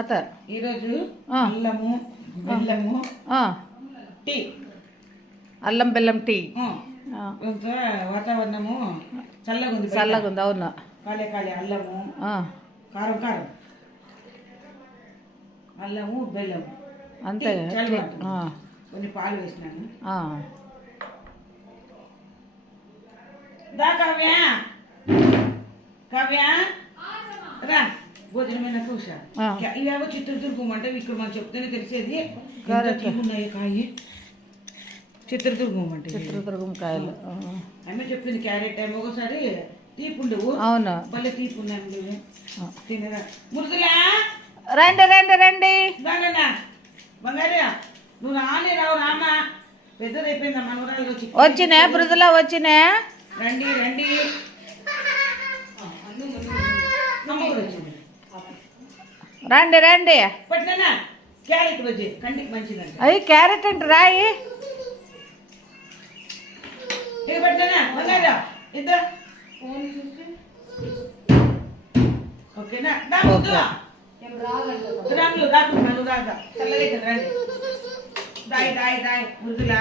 అత ఈరోజు అల్లము బెల్లము టీ, అల్లం బెల్లం టీ. వాతావరణము చల్లగా ఉంది. అవును. కాలే కాలే అల్లము కారం కారం అల్లము బెల్లము అంతే. కొన్ని పాలు వేసినాను. కావ్య కావ్య రా భోజనమైన కూర్చో. ఇవేవో చిత్రదుర్గం అంటే ఇక్కడ మనం చెప్తేనే తెలిసేది. ఉన్నాయి కాయ చిత్రదుర్గం అంటే చిత్రదుర్గం కాయలు అమ్మే చెప్పింది. క్యారెట్ ఏమో ఒకసారి తీపి ఉండవు. అవును, పల్లె తీపి ఉన్నాయి. తినరా మురుదులా రండి రండి రండి. బంగారు నువ్వు రాని రావు రామా. పెద్దది అయిపోయిందా మనవరాలు వచ్చినా మృదులా వచ్చినా. రండి రండి. రండి రండి. పట్టినా క్యారెట్ బజ్జీ కంటికి మంచిదండి. అయ్యి క్యారెట్ అంటే రాయి. ఇది పట్టినా బంగారు ఇద్దరు ఓకేనా. రంగులు రాకుండా చల్లగా రండి. దాయి దాయి దాయి మురుదులా.